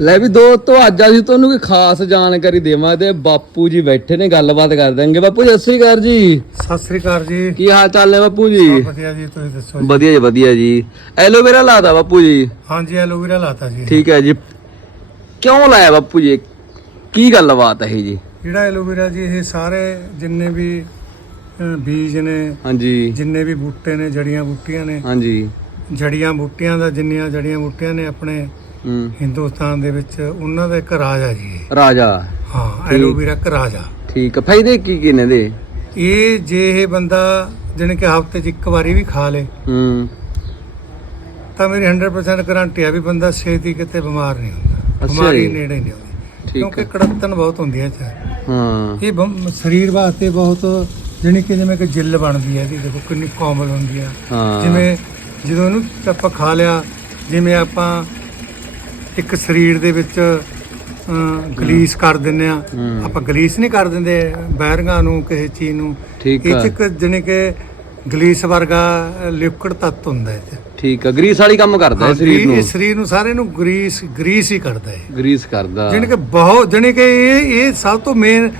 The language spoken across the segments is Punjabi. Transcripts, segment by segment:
ਲੈ ਵੀ ਦੋਸਤੋ ਅੱਜ ਅਸੀਂ ਤੁਹਾਨੂੰ ਕੋਈ ਖਾਸ ਜਾਣਕਾਰੀ ਦੇਵਾਂਗੇ ਤੇ ਬਾਪੂ ਜੀ ਬੈਠੇ ਨੇ ਗੱਲਬਾਤ ਕਰ ਦਾਂਗੇ ਬਾਪੂ ਜੀ ਸਤਿ ਸ੍ਰੀ ਅਕਾਲ ਜੀ। ਸਤਿ ਸ੍ਰੀ ਅਕਾਲ ਜੀ। ਕੀ ਹਾਲ ਚਾਲ ਹੈ ਬਾਪੂ ਜੀ? ਵਧੀਆ ਜੀ ਤੁਸੀਂ ਦੱਸੋ ਜੀ? ਵਧੀਆ ਜੀ ਵਧੀਆ ਜੀ। ਐਲੋਵੇਰਾ ਲਾਦਾ ਬਾਪੂ ਜੀ? ਹਾਂਜੀ ਐਲੋਵੇਰਾ ਲਾਤਾ ਜੀ। ਠੀਕ ਹੈ ਜੀ। ਕਿਉਂ ਲਾਇਆ ਬਾਪੂ ਜੀ? ਕੀ ਗੱਲਬਾਤ ਹੈ ਜੀ? ਜਿਹੜਾ ਐਲੋਵੇਰਾ ਜੀ ਇਹ ਸਾਰੇ ਜਿੰਨੇ ਵੀ ਬੀਜ ਨੇ ਹਾਂਜੀ। ਜਿੰਨੇ ਵੀ ਬੂਟੇ ਨੇ ਜੜੀਆਂ ਬੂਟੀਆਂ ਨੇ ਹਾਂਜੀ। ਜੜੀਆਂ ਬੂਟੀਆਂ ਦਾ ਜਿੰਨੀਆਂ ਜੜੀਆਂ ਬੂਟੀਆਂ ਨੇ ਆਪਣੇ ਹੂੰ। ਹਿੰਦੁਸਤਾਨ ਦੇ ਵਿੱਚ ਉਹਨਾਂ ਦਾ ਇੱਕ ਰਾਜ ਆ ਜੀ ਇਹ। ਰਾਜਾ। ਹਾਂ ਐਲੋਵੇਰਾ ਇੱਕ ਰਾਜ। ਆ ਠੀਕ ਹੈ ਫਾਇਦੇ ਕੀ ਕੀ ਨੇ ਦੇ ਇਹ ਜੇ ਇਹ ਬੰਦਾ ਜਿਹਨੇ ਕਿ ਹਫ਼ਤੇ 'ਚ ਇੱਕ ਵਾਰੀ ਵੀ ਖਾ ਲੇ ਹੂੰ। ਤਾਂ ਮੇਰੀ 100% ਗਾਰੰਟੀ ਆ ਵੀ ਬੰਦਾ ਛੇਤੀ ਕਿਤੇ ਬਿਮਾਰ ਨਹੀਂ ਹੁੰਦਾ। ਅੱਛਾ ਬਿਮਾਰੀ ਜੀ। ਨੇੜੇ ਨਹੀਂ ਆਉਂਦੀ। ਠੀਕ ਕਿਉਂਕਿ ਕੜਤਨ ਬਹੁਤ ਹੁੰਦੀ ਹੈ ਚਾਹ ਹਾਂ। ਇਹ ਬੰ- ਸਰੀਰ ਵਾਸਤੇ ਬਹੁਤ ਜਾਣੀ ਕਿ ਜਿਵੇਂ ਕਿ ਜਿੱਲ ਬਣਦੀ ਹੈ ਇਹਦੀ ਦੇਖੋ ਕਿੰਨੀ ਕੋਮਲ ਹੁੰਦੀ ਆ। ਹਾਂ। ਜਿਵੇਂ ਜਦੋਂ ਇਹਨੂੰ ਆਪਾਂ ਖਾ ਲਿਆ ਜਿਵੇਂ ਆਪਾਂ ਇੱਕ ਸਰੀਰ ਦੇ ਵਿੱਚ ਗਲੀਸ ਕਰ ਦਿੰਨੇ ਆ ਹੂੰ। ਆਪਾਂ ਗਲੀਸ ਨਹੀਂ ਕਰ ਦਿੰਦੇ ਬੈਰਗਾ ਨੂੰ ਕਿਸੇ ਚੀਜ਼ ਨੂੰ। ਇਹ ਚ ਇੱਕ ਜਾਣੀ ਕਿ ਗਲੀਸ ਵਰਗਾ ਲਿਕਵਿਡ ਤੱਤ ਹੁੰਦਾ ਹੈ ਠੀਕ ਆ ਗਰੀਸ ਵਾਲੀ ਕੰਮ ਕਰਦਾ ਹੈ ਸਰੀਰ ਨੂੰ। ਇਹ ਸਰੀਰ ਨੂੰ ਸਾਰੇ ਨੂੰ ਗਰੀਸ ਗਰੀਸ ਹੀ ਕਰਦਾ ਹੈ ਗਰੀਸ ਕਰਦਾ। ਜਾਣੀ ਕਿ ਬਹੁਤ ਜਾਣੀ ਕਿ ਇਹ ਇਹ ਸਭ ਤੋਂ ਮੇਨ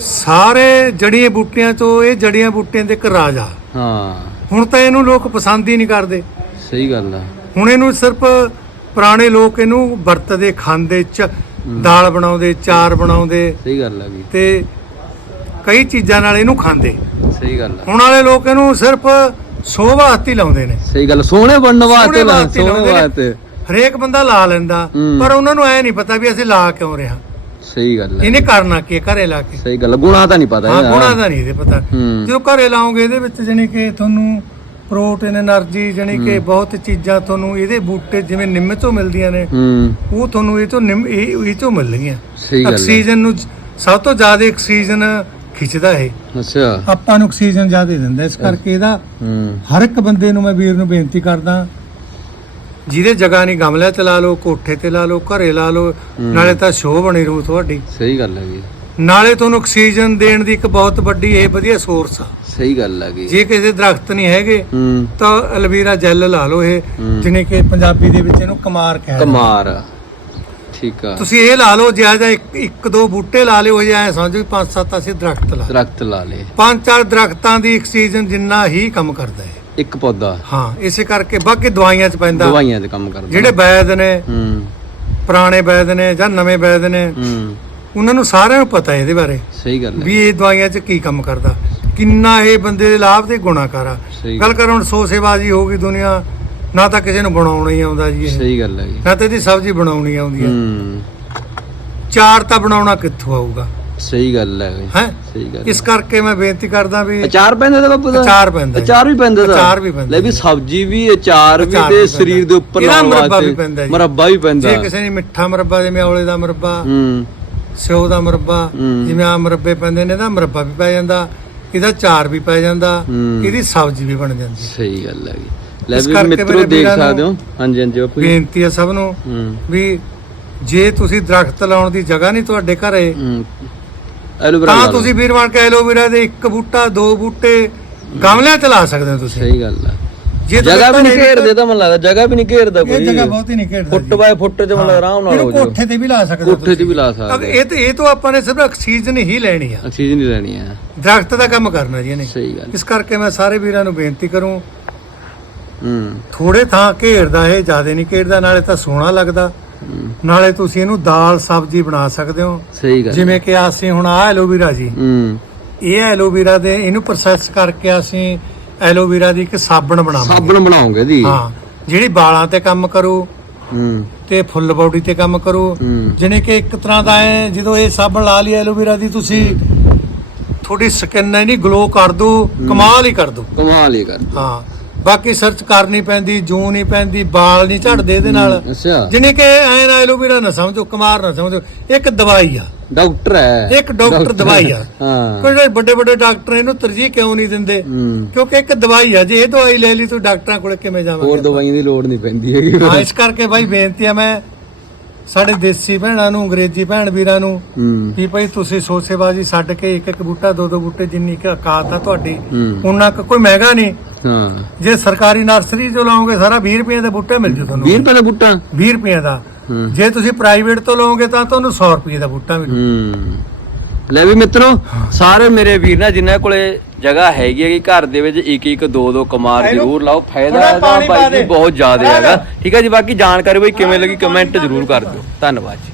ਸਾਰੇ ਜੜੀਆਂ ਬੂਟੀਆਂ ਤੋਂ ਇਹ ਜੜੀਆਂ ਬੂਟੀਆਂ ਦੇ ਇੱਕ ਰਾਜਾ। ਹਾਂ। ਹੁਣ ਤਾਂ ਇਹਨੂੰ ਲੋਕ ਪਸੰਦ ਹੀ ਨਹੀਂ ਕਰਦੇ। ਸਹੀ ਗੱਲ ਆ। ਹੁਣ ਇਹਨੂੰ ਸਿਰਫ ਪੁਰਾਣੇ ਲੋਕ ਇਹਨੂੰ ਵਰਤਦੇ ਖਾਂਦੇ ਚ ਦਾਲ ਬਣਾਉਂਦੇ ਚਾਰ ਬਣਾਉਂਦੇ। ਸਹੀ ਗੱਲ ਆ ਵੀ ਤੇ ਕਈ ਚੀਜ਼ਾਂ ਨਾਲ ਇਹਨੂੰ ਖਾਂਦੇ। ਸਹੀ ਗੱਲ ਆ। ਹੁਣ ਵਾਲੇ ਲੋਕ ਇਹਨੂੰ ਸਿਰਫ ਸੋਭਾ ਹੱਤੀ ਲਾਉਂਦੇ ਨੇ। ਸਹੀ ਗੱਲ। ਸੋਹਣੇ ਬਣਨ ਵਾਸਤੇ ਸੋਹਣੇ ਹਰੇਕ ਬੰਦਾ ਲਾ ਲੈਂਦਾ। ਹੂੰ। ਪਰ ਉਹਨਾਂ ਨੂੰ ਐ ਨਹੀਂ ਪਤਾ ਵੀ ਅਸੀਂ ਲਾ ਕਿਉਂ ਰਿਹਾ ਸਹੀ ਗੱਲ ਆ। ਇਹਨੇ ਕਰਨਾ ਕੀ ਹੈ ਘਰੇ ਲਾ ਕੇ। ਸਹੀ ਗੱਲ। ਗੁਣਾ ਤਾਂ ਨਹੀਂ ਪਤਾ ਹਾਂ। ਗੁਣਾ ਦਾ ਨਹੀਂ ਇਹਦੇ ਪਤਾ। ਹੂੰ। ਜਦੋਂ ਘਰੇ ਲਾਓਗੇ ਇਹਦੇ ਵਿੱਚ ਜਾਣੀ ਕਿ ਤੁਹਾਨੂੰ ਪ੍ਰੋਟੀਨ એનર્ਜੀ ਜਾਨੀ ਕਿ ਬਹੁਤ ਚੀਜ਼ਾਂ ਤੁਹਾਨੂੰ ਇਹਦੇ ਬੂਟੇ ਜਿਵੇਂ ਨਿੰਮ ਤੋਂ ਮਿਲਦੀਆਂ ਨੇ ਉਹ ਤੁਹਾਨੂੰ ਇਹ ਤੋਂ ਨਿੰਮ ਇਹ ਇਹ ਤੋਂ ਮਿਲਣਗੀਆਂ। ਸਹੀ ਗੱਲ ਆਕਸੀਜਨ ਨੂੰ ਸਭ ਤੋਂ ਜ਼ਿਆਦਾ ਆਕਸੀਜਨ ਖਿੱਚਦਾ ਇਹ। ਅੱਛਾ। ਆਪਾਂ ਨੂੰ ਆਕਸੀਜਨ ਜ਼ਿਆਦਾ ਦਿੰਦਾ ਇਸ ਕਰਕੇ ਇਹਦਾ ਹਰ ਇੱਕ ਬੰਦੇ ਨੂੰ ਮੈਂ ਵੀਰ ਨੂੰ ਬੇਨਤੀ ਕਰਦਾ ਜਿਹਦੇ ਜਗ੍ਹਾ ਨਹੀਂ ਗਮਲੇ ਤੇ ਲਾ ਲਓ ਕੋਠੇ ਤੇ ਲਾ ਲਓ ਘਰੇ ਲਾ ਲਓ ਨਾਲੇ ਤਾਂ ਸ਼ੋਅ ਬਣੀ ਰਹੂ ਤੁਹਾਡੀ। ਸਹੀ ਗੱਲ ਹੈ ਜੀ। ਨਾਲੇ ਤੁਹਾਨੂੰ ਆਕਸੀਜਨ ਦੇਣ ਦੀ ਇੱਕ ਬਹੁਤ ਵੱਡੀ ਇਹ ਵਧੀਆ ਸੋਰਸ ਆ। ਸਹੀ ਗੱਲ ਹੈ ਜੀ ਕਿਸੇ ਦਰਖਤ ਨਹੀਂ ਹੈਗੇ ਹੂੰ। ਤਾਂ ਅਲਵੀਰਾ ਜੈਲ ਲਾ ਲਓ ਇਹ। ਜਿਹਨੇ ਕਿ ਪੰਜਾਬੀ ਦੇ ਵਿੱਚ ਇਹਨੂੰ ਕਮਾਰ ਕਹਿੰਦੇ ਕਮਾਰ। ਠੀਕ ਆ। ਤੁਸੀਂ ਇਹ ਲਾ ਲਓ ਜ਼ਿਆਦਾ ਇੱਕ ਇੱਕ ਦੋ ਬੂਟੇ ਲਾ ਲਿਓ ਜੇ ਐ ਸਮਝੋ ਪੰਜ ਸੱਤ ਅਸੀਂ ਦਰਖਤ ਲਾ। ਦਰਖਤ ਲਾ ਲੇ ਪੰਜ ਚਾਰ ਦਰਖਤਾਂ ਦੀ ਆਕਸੀਜਨ ਜਿੰਨਾ ਹੀ ਕੰਮ ਕਰਦਾ ਹੈ। ਇੱਕ ਪੌਦਾ। ਹਾਂ ਇਸੇ ਕਰਕੇ ਬਾਕੀ ਦਵਾਈਆਂ 'ਚ ਪੈਂਦਾ। ਦਵਾਈਆਂ 'ਚ ਕੰਮ ਕਰਦਾ। ਜਿਹੜੇ ਵੈਦ ਨੇ ਹੂੰ। ਪੁਰਾਣੇ ਵੈਦ ਨੇ ਜਾਂ ਨਵੇਂ ਵੈਦ ਨੇ ਹੂੰ। ਉਹਨਾਂ ਨੂੰ ਸਾਰਿਆਂ ਨੂੰ ਪਤਾ ਹੈ ਇਹਦੇ ਬਾਰੇ। ਸਹੀ ਗੱਲ ਹੈ। ਵੀ ਇਹ ਦਵਾਈਆਂ 'ਚ ਕੀ ਕੰਮ ਕਰਦਾ। ਕਿੰਨਾ ਇਹ ਬੰਦੇ ਦੇ ਲਾਭ ਤੇ ਗੁਣਾਕਾਰ ਆ। ਸਹੀ ਗੱਲ ਕਰ ਹੁਣ ਸੋਸੇਬਾਜ਼ੀ ਹੋ ਗਈ ਦੁਨੀਆ ਨਾ ਤਾਂ ਕਿਸੇ ਨੂੰ ਬਣਾਉਣਾ ਹੀ ਆਉਂਦਾ ਜੀ ਇਹ। ਸਹੀ ਗੱਲ ਹੈ ਜੀ। ਨਾ ਤਾਂ ਇਹਦੀ ਸਬਜ਼ੀ ਬਣਾਉਣੀ ਆਉਂਦੀ ਹੈ। ਹੂੰ। ਚਾਰ ਤਾਂ ਬਣਾਉਣਾ ਕਿੱਥੋਂ ਆਊਗਾ? ਸਹੀ ਗੱਲ ਹੈ ਜੀ। ਹੈ? ਸਹੀ ਗੱਲ ਇਸ ਕਰਕੇ ਮੈਂ ਬੇਨਤੀ ਕਰਦਾ ਵੀ ਅਚਾਰ ਪੈਂਦਾ ਤਾਂ ਬਾਪੂ ਦਾ? ਅਚਾਰ ਪੈਂਦਾ ਜੀ। ਅਚਾਰ ਵੀ ਪੈਂਦਾ ਦਾ ਅਚਾਰ ਵੀ ਪੈਂਦਾ ਲੈ ਵੀ ਸਬਜ਼ੀ ਵੀ ਅਚਾਰ ਵੀ ਅਚਾਰ ਤੇ ਵੀ ਸਰੀਰ। ਦੇ ਉੱਪਰ ਇਹਦਾ ਲਾਉਣ ਮੁਰੱਬਾ ਵੀ ਪੈਂਦਾ ਜੀ। ਮੁਰੱਬਾ ਵੀ ਪੈਂਦਾ। ਜੇ ਕਿਸੇ ਨੇ ਮਿੱਠਾ ਮੁਰੱਬਾ ਜਿਵੇਂ ਔਲੇ ਦਾ ਮੁਰੱਬਾ ਹੂੰ। ਸਿਓ ਦਾ ਮੁਰੱਬਾ ਹੂੰ। ਜਿਵੇਂ ਆ ਮੁਰੱਬੇ ਪੈਂਦੇ ਨੇ ਇਹਦਾ ਮੁਰੱਬਾ ਵੀ ਪੈ ਜਾਂਦਾ। ਇਹਦਾ ਚਾਰ ਵੀ ਪੈ ਜਾਂਦਾ ਹੂੰ। ਇਹਦੀ ਸਬਜ਼ੀ ਵੀ ਬਣ ਜਾਂਦੀ ਸਹੀ ਗੱਲ ਹੈ ਜੀ। ਲੈ ਇਸ ਵੀ ਕਰਕੇ ਮਿੱਤਰੋ ਮੇਰੇ ਦੇਖ ਵੀਰਾਂ ਸਕਦੇ ਹੋ। ਹਾਂਜੀ ਹਾਂਜੀ ਬਾਪੂ ਜੀ। ਬੇਨਤੀ ਹੈ ਸਭ ਨੂੰ ਹੂੰ। ਵੀ ਜੇ ਤੁਸੀਂ ਦਰਖਤ ਲਾਉਣ ਦੀ ਜਗ੍ਹਾ ਨਹੀਂ ਤੁਹਾਡੇ ਘਰੇ ਹੂੰ। ਐਲੋਵੇਰਾ ਤਾਂ। ਤੁਸੀਂ ਵੀਰਵਾਨ ਕੇ ਐਲੋਵੇਰਾ ਦੇ ਇੱਕ ਬੂਟਾ ਦੋ ਬੂਟੇ ਗਮਲਿਆਂ 'ਚ ਲਾ ਸਕਦੇ ਹੋ ਤੁਸੀਂ। ਸਹੀ ਗੱਲ ਆ ਜੇ ਜਗ੍ਹਾ ਵੀ ਨਹੀਂ ਘਰੇ ਘੇਰਦੇ ਤਾਂ ਮਨ ਲੱਗਦਾ ਜਗ੍ਹਾ ਵੀ ਨਹੀਂ ਘੇਰਦਾ ਇਹ ਕੋਈ। ਜਗ੍ਹਾ ਬਹੁਤ ਹੀ ਨਹੀਂ ਘੇਰਦਾ ਫੁੱਟ ਬਾਏ ਫੁੱਟ ਤੇ ਮਨ ਆਰਾਮ ਨਾਲ ਹੋ ਜਾਓ ਕੋਠੇ ਤੇ ਵੀ ਲਾ ਸਕਦੇ ਹੋ ਕੋਠੇ ਤੇ ਵੀ ਲਾ। ਸਕਦੇ ਇਹ ਤੇ ਇਹ ਤੋਂ ਆਪਾਂ ਨੇ ਸਿਰਫ ਆਕਸੀਜਨ ਹੀ ਲੈਣੀ ਆ। ਚੀਜ਼ ਨਹੀਂ ਲੈਣੀ ਆ। ਦਰਖਤ ਦਾ ਕੰਮ ਕਰਨਾ ਜੀ ਇਹਨੇ। ਸਹੀ ਗੱਲ। ਇਸ ਕਰਕੇ ਮੈਂ ਸਾਰੇ ਵੀਰਾਂ ਨੂੰ ਬੇਨਤੀ ਕਰੂੰ ਹੂੰ। ਥੋੜੇ ਥਾਂ ਘੇਰਦਾ ਇਹ ਜ਼ਿਆਦਾ ਨਹੀਂ ਘੇਰਦਾ ਨਾਲੇ ਤਾਂ ਸੋਹਣਾ ਲੱਗਦਾ। ਹੂੰ, ਨਾਲੇ ਤੁਸੀਂ ਇਹਨੂੰ ਦਾਲ ਸਬਜ਼ੀ ਬਣਾ ਸਕਦੇ ਹੋ। ਸਹੀ ਗੱਲ ਜਿਵੇਂ ਕਿ ਅਸੀਂ ਹੁਣ ਆ ਐਲੋਵੀਰਾ ਜੀ। ਹੂੰ। ਇਹ ਐਲੋਵੀਰਾ ਦੇ ਇਹਨੂੰ ਪ੍ਰੋਸੈਸ ਕਰਕੇ ਅਸੀਂ ਐਲੋਵੀਰਾ ਦੀ ਇੱਕ ਸਾਬਣ ਬਣਾਵਾਂਗੇ। ਸਾਬਣ ਬਣਾਉਂਗੇ ਦੀ ਹਾਂ ਜਿਹੜੀ ਵਾਲਾਂ ਤੇ ਕੰਮ ਕਰੂ ਹੂੰ। ਤੇ ਫੁੱਲ ਬਾਡੀ ਤੇ ਕੰਮ ਕਰੂ ਹੂੰ। ਜਿਹਨੇ ਕਿ ਇੱਕ ਤਰ੍ਹਾਂ ਦਾ ਹੈ ਜਦੋਂ ਇਹ ਸਾਬਣ ਲਾ ਲਈ ਐਲੋਵੀਰਾ ਦੀ ਤੁਸੀਂ ਤੁਹਾਡੀ ਸਕਿਨ ਨਹੀਂ ਗਲੋ ਕਰ ਦੂ ਕਮਾਲ ਹੀ ਕਰ ਦੂ। ਕਮਾਲ ਹੀ ਕਰ ਹਾਂ ਬਾਕੀ ਸਰਚ ਕਰਨੀ ਪੈਂਦੀ ਜੂ ਨਹੀਂ ਪੈਂਦੀ ਵਾਲ ਨਹੀਂ ਝੜਦੇ ਇਹਦੇ ਨਾਲ। ਅੱਛਾ। ਜਿਹਨੇ ਕਿ ਐ ਨਾ ਐਲੋਵੀਰਾ ਨਾ ਸਮਝੋ ਕੁਮਾਰ ਨਾ ਸਮਝੋ ਇੱਕ ਦਵਾਈ ਆ। ਡਾਕਟਰ ਹੈ। ਇੱਕ ਡਾਕਟਰ ਦਵਾਈ ਆ। ਹਾਂ। ਕੋਈ ਵੱਡੇ ਵੱਡੇ ਡਾਕਟਰ ਇਹਨੂੰ ਤਰਜੀਹ ਕਿਉਂ ਨਹੀਂ ਦਿੰਦੇ? ਕਿਉਂਕਿ ਇੱਕ ਦਵਾਈ ਆ ਜੇ ਇਹ ਦਵਾਈ ਲੈ ਲਈ ਤੂੰ ਡਾਕਟਰਾਂ ਕੋਲ ਕਿਵੇਂ ਹੋਰ ਜਾਵਾਂਗੇ ਦਵਾਈਆਂ ਦੀ ਲੋੜ ਨਹੀਂ ਪੈਂਦੀ ਹੈਗੀ। ਹਾਂ ਇਸ ਕਰਕੇ ਬਾਈ ਬੇਨਤੀ ਆ ਮੈਂ ਸਾਡੇ ਦੇਸੀ ਭੈਣਾਂ ਨੂੰ ਅੰਗਰੇਜ਼ੀ ਭੈਣ ਵੀਰਾਂ ਨੂੰ ਵੀ ਭਾਈ ਤੁਸੀਂ ਸੋਸੇਬਾਜ਼ੀ ਛੱਡ ਕੇ ਇੱਕ ਇੱਕ ਬੂਟਾ ਦੋ ਦੋ ਬੂਟੇ ਜਿੰਨੀ ਕੁ ਔਕਾਤ ਆ ਤੁਹਾਡੀ ਉਹਨਾਂ ਕੁ ਕੋਈ ਮਹਿੰਗਾ ਨਹੀਂ। ਹਾਂ। ਜੇ ਸਰਕਾਰੀ ਨਰਸਰੀ ਚੋਂ ਲਾਓਗੇ ਸਾਰਾ 20 ਰੁਪਏ ਦਾ ਬੂਟਾ ਮਿਲ ਜੂ ਤੁਹਾਨੂੰ। 20 ਰੁਪਏ ਦਾ ਬੁੱਟਾ? 20 ਰੁਪਏ ਦਾ। ਜੇ ਤੁਸੀਂ ਪ੍ਰਾਈਵੇਟ ਤੋਂ ਲਓਗੇ ਤਾਂ ਤੁਹਾਨੂੰ 100 ਰੁਪਏ ਦਾ ਬੂਟਾ ਮਿਲੂ। ਹੂੰ। ਲੈ ਵੀ ਮਿੱਤਰੋ ਸਾਰੇ ਮੇਰੇ ਵੀਰ ਨਾ ਜਿਨ੍ਹਾਂ ਕੋਲੇ ਜਗ੍ਹਾ ਹੈਗੀ ਹੈ ਕਿ ਘਰ ਦੇ ਵਿੱਚ ਇੱਕ ਇੱਕ ਦੋ ਦੋ ਕਮਾਰ ਜ਼ਰੂਰ ਲਾਓ। ਫਾਇਦਾ ਇਹਦਾ ਭਾਈ ਜੀ। ਬਹੁਤ ਜ਼ਿਆਦਾ ਹੈਗਾ। ਠੀਕ ਹੈ ਜੀ ਬਾਕੀ ਜਾਣਕਾਰੀ ਬਈ ਕਿਵੇਂ ਲੱਗੀ ਕਮੈਂਟ ਜ਼ਰੂਰ ਕਰ ਦਿਓ। ਧੰਨਵਾਦ ਜੀ।